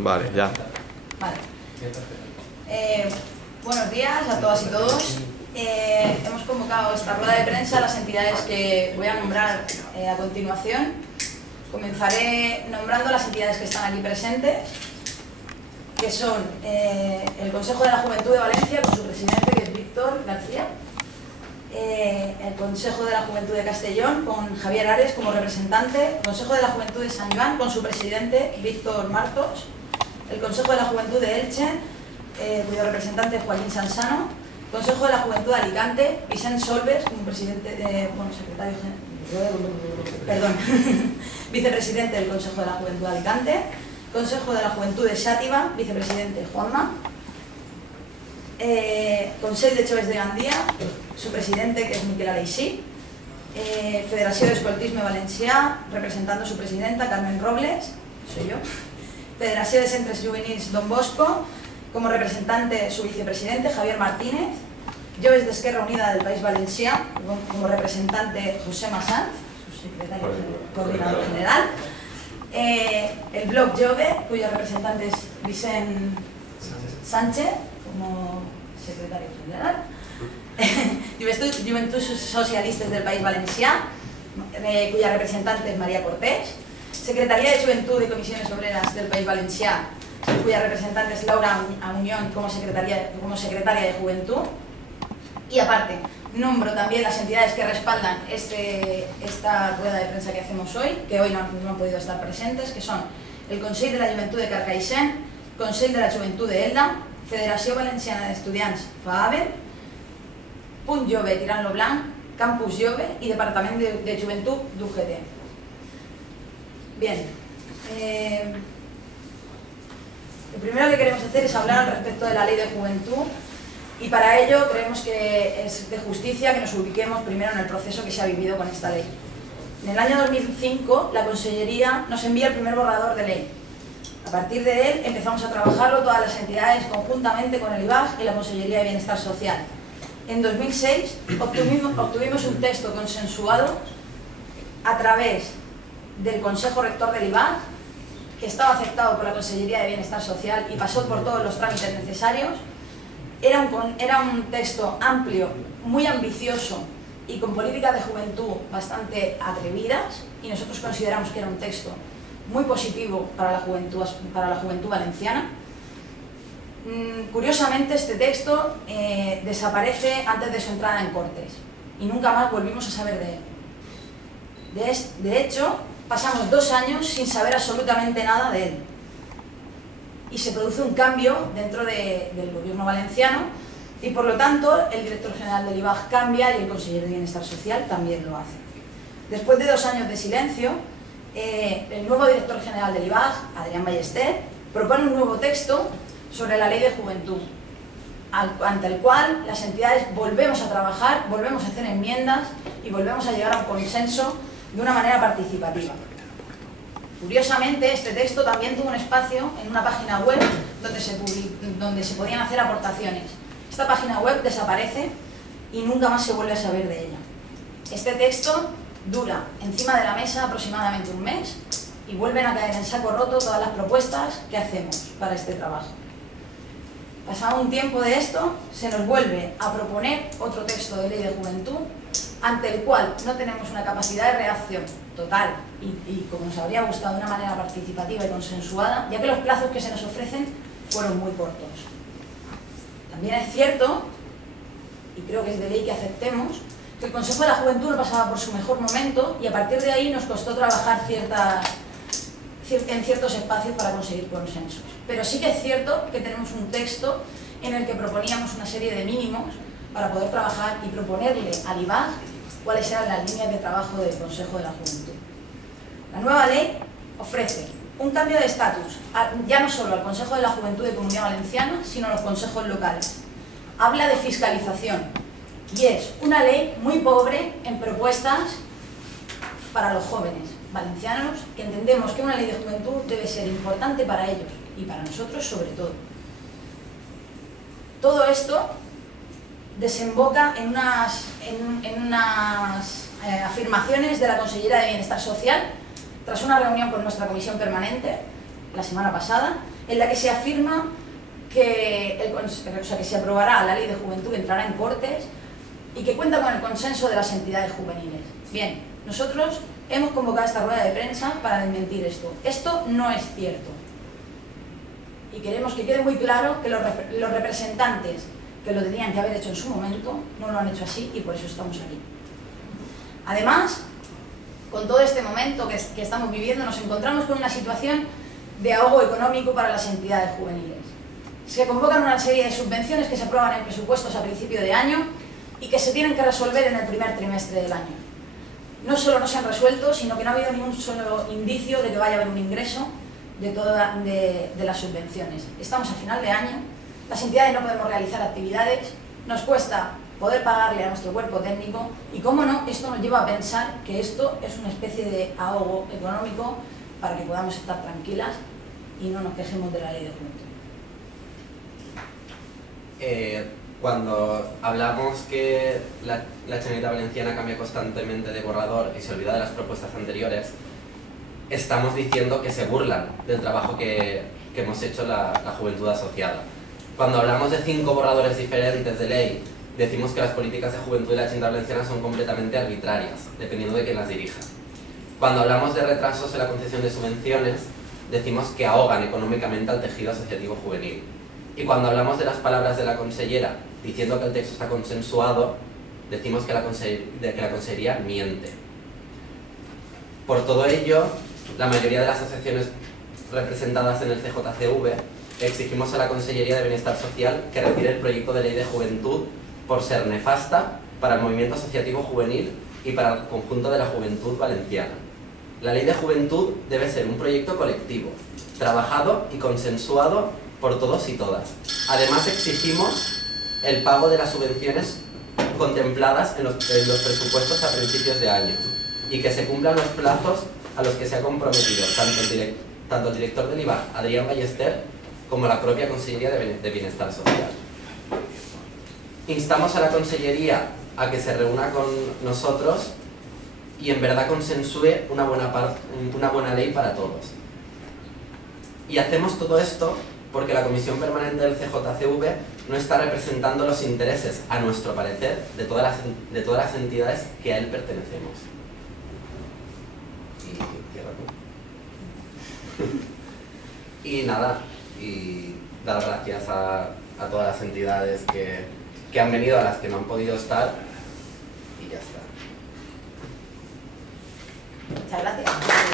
Vale, ya. Vale. Buenos días a todas y todos. Hemos convocado esta rueda de prensa a las entidades que voy a nombrar a continuación. Comenzaré nombrando las entidades que están aquí presentes, que son el Consejo de la Juventud de Valencia, con su presidente, que es Víctor García, el Consejo de la Juventud de Castellón, con Javier Ares como representante, el Consejo de la Juventud de Sant Joan, con su presidente, Víctor Martos, el Consejo de la Juventud de Elche, cuyo representante es Joaquín Sansano, Consejo de la Juventud de Alicante, Vicent Solves, como presidente secretario general, vicepresidente del Consejo de la Juventud de Alicante, Consejo de la Juventud de Xàtiva, vicepresidente Juanma, Consell de Joves de Gandia, su presidente, que es Miquel Aleixí, Federació d'Escoltisme Valencià, representando su presidenta, Carmen Robles, soy yo, Federació de Centres Juvenils Don Bosco, como representante su vicepresidente, Javier Martínez, Joves d'Esquerra Unida del País Valencià, como representante, José Massanz, su secretario coordinador general, el Bloc Jove, cuyo representante es Vicent Sánchez, como secretario general, Juventud Socialistes del País Valencià, cuya representante es María Cortés, Secretaría de Juventud y Comisiones Obreras del País Valencià, cuya representante es Laura Amuñón como secretaria de Juventud. Y aparte, nombro también las entidades que respaldan esta rueda de prensa que hacemos hoy, que hoy no han podido estar presentes, que son el Consell de la Juventud de Carcaixent, Consell de la Juventud de Elda, Federació Valenciana d'Estudiants FAAVE, Punt Jove Tirant-lo Blanc, Campus Jove y Departamento de Juventud d'UGT. Bien, lo primero que queremos hacer es hablar al respecto de la Ley de Juventud, y para ello creemos que es de justicia que nos ubiquemos primero en el proceso que se ha vivido con esta ley. En el año 2005 la Consellería nos envía el primer borrador de ley. A partir de él empezamos a trabajarlo todas las entidades conjuntamente con el IBAG y la Consellería de Bienestar Social. En 2006 obtuvimos un texto consensuado a través del Consejo Rector del IBAG, que estaba aceptado por la Consellería de Bienestar Social y pasó por todos los trámites necesarios. Era un texto amplio, muy ambicioso y con políticas de juventud bastante atrevidas, y nosotros consideramos que era un texto muy positivo para la juventud valenciana. Curiosamente, este texto desaparece antes de su entrada en Cortes y nunca más volvimos a saber de él. De hecho, pasamos 2 años sin saber absolutamente nada de él. Y se produce un cambio dentro del gobierno valenciano y, por lo tanto, el director general del IBAG cambia y el consejero de Bienestar Social también lo hace. Después de 2 años de silencio, el nuevo director general del IBAG, Adrián Ballester, propone un nuevo texto sobre la Ley de Juventud, ante el cual las entidades volvemos a trabajar, volvemos a hacer enmiendas y volvemos a llegar a un consenso de una manera participativa. Curiosamente, este texto también tuvo un espacio en una página web donde se podían hacer aportaciones. Esta página web desaparece y nunca más se vuelve a saber de ella. Este texto dura encima de la mesa aproximadamente 1 mes y vuelven a caer en saco roto todas las propuestas que hacemos para este trabajo. Pasado un tiempo de esto, se nos vuelve a proponer otro texto de Ley de Juventud, ante el cual no tenemos una capacidad de reacción total y como nos habría gustado, de una manera participativa y consensuada, ya que los plazos que se nos ofrecen fueron muy cortos. También es cierto, y creo que es de ley que aceptemos, que el Consejo de la Juventud no pasaba por su mejor momento y a partir de ahí nos costó trabajar en ciertos espacios para conseguir consensos. Pero sí que es cierto que tenemos un texto en el que proponíamos una serie de mínimos para poder trabajar y proponerle al IBAG cuáles eran las líneas de trabajo del Consejo de la Juventud. La nueva ley ofrece un cambio de estatus, ya no solo al Consejo de la Juventud de Comunidad Valenciana, sino a los consejos locales. Habla de fiscalización y es una ley muy pobre en propuestas para los jóvenes valencianos, que entendemos que una ley de juventud debe ser importante para ellos y para nosotros sobre todo. Todo esto desemboca en unas afirmaciones de la Consellera de Bienestar Social tras una reunión con nuestra comisión permanente, la semana pasada, en la que se afirma que, que se aprobará la Ley de Juventud, que entrará en Cortes y que cuenta con el consenso de las entidades juveniles. Bien, nosotros hemos convocado esta rueda de prensa para desmentir esto. Esto no es cierto. Y queremos que quede muy claro que los representantes que lo tenían que haber hecho en su momento no lo han hecho así y por eso estamos aquí. Además, con todo este momento que estamos viviendo, nos encontramos con una situación de ahogo económico para las entidades juveniles. Se convocan una serie de subvenciones que se aprueban en presupuestos a principio de año y que se tienen que resolver en el primer trimestre del año. No solo no se han resuelto, sino que no ha habido ningún solo indicio de que vaya a haber un ingreso de las subvenciones. Estamos a final de año, las entidades no podemos realizar actividades, nos cuesta poder pagarle a nuestro cuerpo técnico y, cómo no, esto nos lleva a pensar que esto es una especie de ahogo económico para que podamos estar tranquilas y no nos quejemos de la Ley de Juventud. Cuando hablamos que la Generalitat Valenciana cambia constantemente de borrador y se olvida de las propuestas anteriores, estamos diciendo que se burlan del trabajo que hemos hecho la Juventud Asociada. Cuando hablamos de 5 borradores diferentes de ley, decimos que las políticas de juventud de la Generalitat Valenciana son completamente arbitrarias, dependiendo de quién las dirija. Cuando hablamos de retrasos en la concesión de subvenciones, decimos que ahogan económicamente al tejido asociativo juvenil. Y cuando hablamos de las palabras de la consellera, diciendo que el texto está consensuado, decimos que la consellería miente. Por todo ello, la mayoría de las asociaciones representadas en el CJCV exigimos a la Consellería de Bienestar Social que retire el proyecto de ley de juventud por ser nefasta para el movimiento asociativo juvenil y para el conjunto de la juventud valenciana. La ley de juventud debe ser un proyecto colectivo, trabajado y consensuado por todos y todas. Además, exigimos el pago de las subvenciones contempladas en los presupuestos a principios de año y que se cumplan los plazos a los que se ha comprometido tanto el director del IVA, Adrián Ballester, como la propia Consellería de Bienestar Social. Instamos a la Consellería a que se reúna con nosotros y en verdad consensúe una buena ley para todos. Y hacemos todo esto porque la Comisión Permanente del CJCV no está representando los intereses, a nuestro parecer, de todas las entidades que a él pertenecemos. Y nada, y dar gracias a todas las entidades que han venido, a las que no han podido estar, y ya está. Muchas gracias.